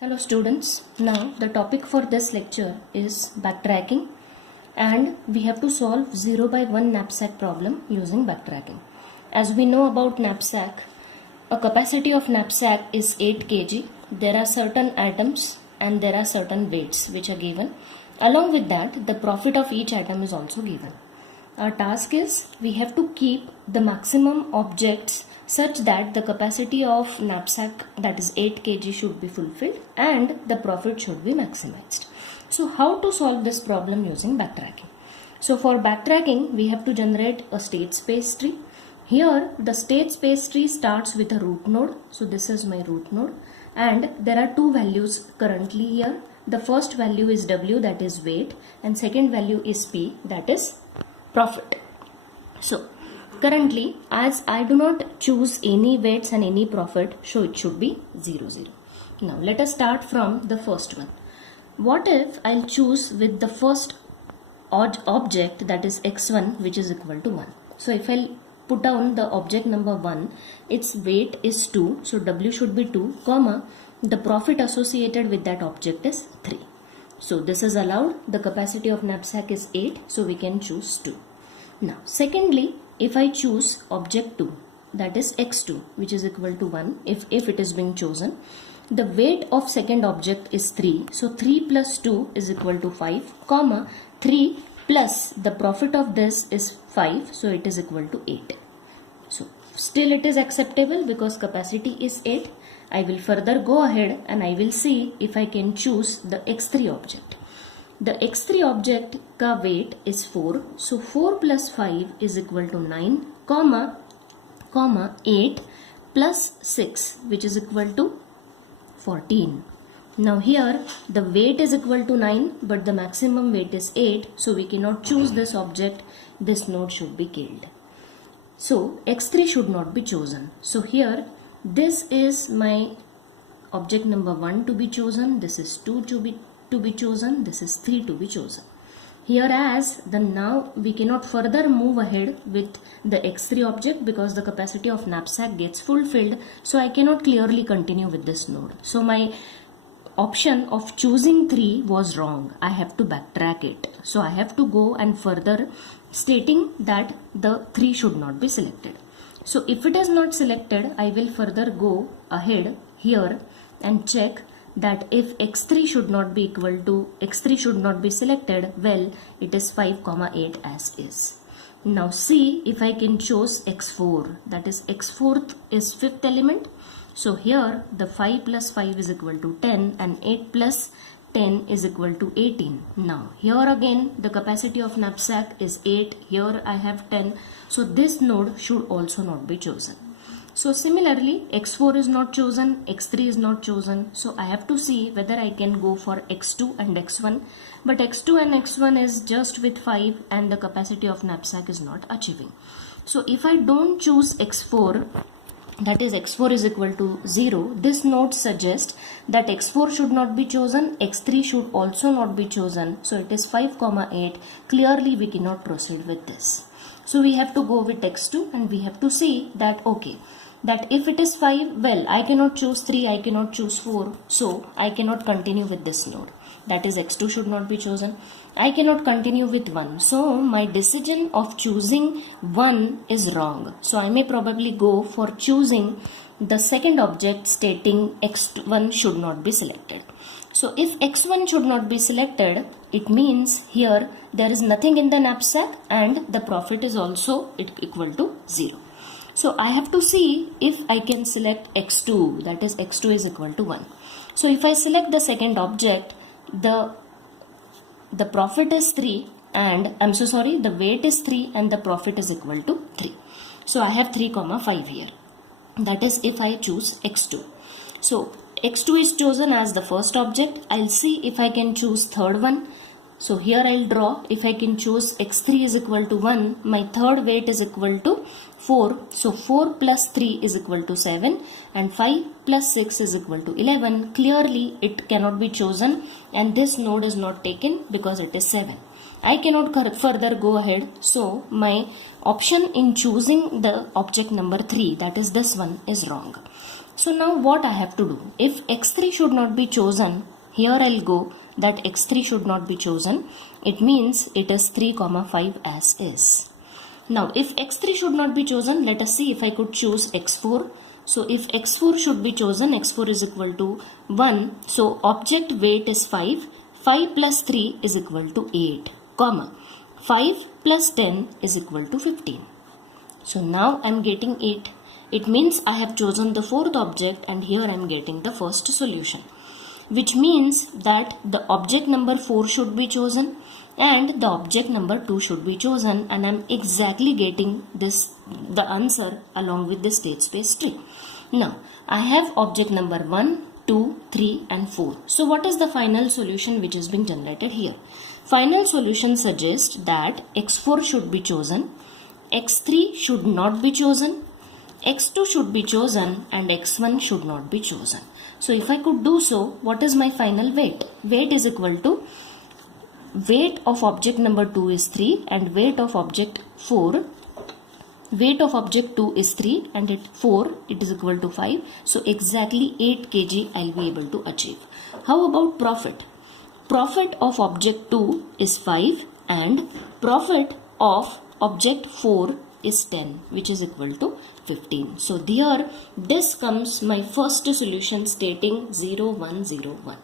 Hello students, now the topic for this lecture is backtracking and we have to solve 0 by 1 knapsack problem using backtracking. As we know about knapsack, a capacity of knapsack is 8 kg. There are certain items and there are certain weights which are given. Along with that, the profit of each item is also given. Our task is we have to keep the maximum objects such that the capacity of knapsack, that is 8 kg, should be fulfilled and the profit should be maximized. So how to solve this problem using backtracking? So for backtracking, we have to generate a state space tree. Here the state space tree starts with a root node. So this is my root node and there are two values currently here. The first value is W, that is weight, and second value is P, that is profit. So currently, as I do not choose any weights and any profit, so it should be 0, 0. Now let us start from the first one. What if I'll choose with the first object, that is x1, which is equal to 1. So if I'll put down the object number 1, its weight is 2, so W should be 2, comma, the profit associated with that object is 3. So this is allowed. The capacity of knapsack is 8, so we can choose 2. Now secondly, if I choose object 2, that is x2, which is equal to 1, if it is being chosen, the weight of second object is 3, so 3 plus 2 is equal to 5, comma, 3 plus the profit of this is 5, so it is equal to 8. So still it is acceptable because capacity is 8. I will further go ahead and I will see if I can choose the x3 object. The x3 object ka weight is 4, so 4 plus 5 is equal to 9, comma 8 plus 6, which is equal to 14. Now here the weight is equal to 9 but the maximum weight is 8, so we cannot choose this object. This node should be killed. So x3 should not be chosen. So here this is my object number 1 to be chosen, this is 2 to be chosen, this is 3 to be chosen. Here as now we cannot further move ahead with the x3 object because the capacity of knapsack gets fulfilled, so I cannot clearly continue with this node. So my option of choosing 3 was wrong. I have to backtrack it. So I have to go and further stating that the 3 should not be selected. So if it is not selected, I will further go ahead here and check that if x3 should not be selected, well, it is 5, 8 as is. Now see if I can choose x4, that is x4th is 5th element. So here the 5 plus 5 is equal to 10 and 8 plus 10 is equal to 18. Now here again the capacity of knapsack is 8, here I have 10, so this node should also not be chosen. So similarly x4 is not chosen, x3 is not chosen, so I have to see whether I can go for x2 and x1, but x2 and x1 is just with 5 and the capacity of knapsack is not achieving. So if I don't choose x4, that is x4 is equal to 0, this node suggests that x4 should not be chosen, x3 should also not be chosen, so it is 5, 8, clearly we cannot proceed with this. So we have to go with x2 and we have to see that okay, that if it is 5, well, I cannot choose 3, I cannot choose 4, so I cannot continue with this node. That is x2 should not be chosen. I cannot continue with 1. So my decision of choosing 1 is wrong. So I may probably go for choosing the second object stating x1 should not be selected. So if x1 should not be selected, it means here there is nothing in the knapsack and the profit is also equal to 0. So I have to see if I can select x2, that is x2 is equal to 1. So if I select the second object, the profit is 3 and the weight is 3 and the profit is equal to 3. So I have 3, 5 here. That is if I choose x2. So x2 is chosen as the first object. I'll see if I can choose third one. So here I'll draw. If I can choose x3 is equal to 1, my third weight is equal to 4. So 4 plus 3 is equal to 7 and 5 plus 6 is equal to 11. Clearly it cannot be chosen and this node is not taken because it is 7. I cannot further go ahead. So my option in choosing the object number 3, that is this one, is wrong. So now what I have to do? If x3 should not be chosen, here I'll go that x3 should not be chosen. It means it is 3, 5 as is. Now if x3 should not be chosen, let us see if I could choose x4. So if x4 should be chosen, x4 is equal to 1. So object weight is 5. 5 plus 3 is equal to 8, comma 5 plus 10 is equal to 15. So now I am getting 8. It means I have chosen the fourth object and here I am getting the first solution. Which means that the object number 4 should be chosen and the object number 2 should be chosen, and I am exactly getting the answer along with the state space tree. Now I have object number 1, 2, 3 and 4. So what is the final solution which has been generated here? Final solution suggests that x4 should be chosen, x3 should not be chosen, x2 should be chosen and x1 should not be chosen. So if I could do so, what is my final weight? Weight is equal to weight of object number 2 is 3 and weight of object 4. Weight of object 2 is 3 and at 4 it is equal to 5. So exactly 8 kg I will be able to achieve. How about profit? Profit of object 2 is 5 and profit of object 4 is 10, which is equal to 15. So there this comes my first solution stating 0, 1, 0, 1.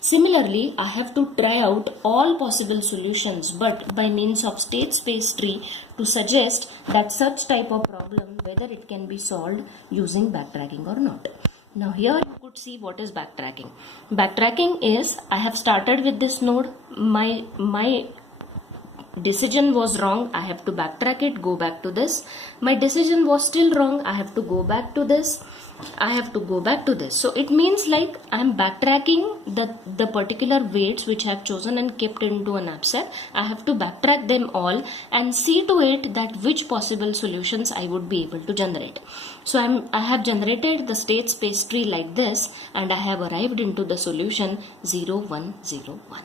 Similarly, I have to try out all possible solutions but by means of state space tree to suggest that such type of problem whether it can be solved using backtracking or not. Now here you could see what is backtracking. Backtracking is I have started with this node, my decision was wrong, I have to backtrack it, go back to this. My decision was still wrong, I have to go back to this. I have to go back to this. So it means like I am backtracking the particular weights which I have chosen and kept into a knapsack. I have to backtrack them all and see to it that which possible solutions I would be able to generate. So I have generated the state space tree like this and I have arrived into the solution 0, 1, 0, 1.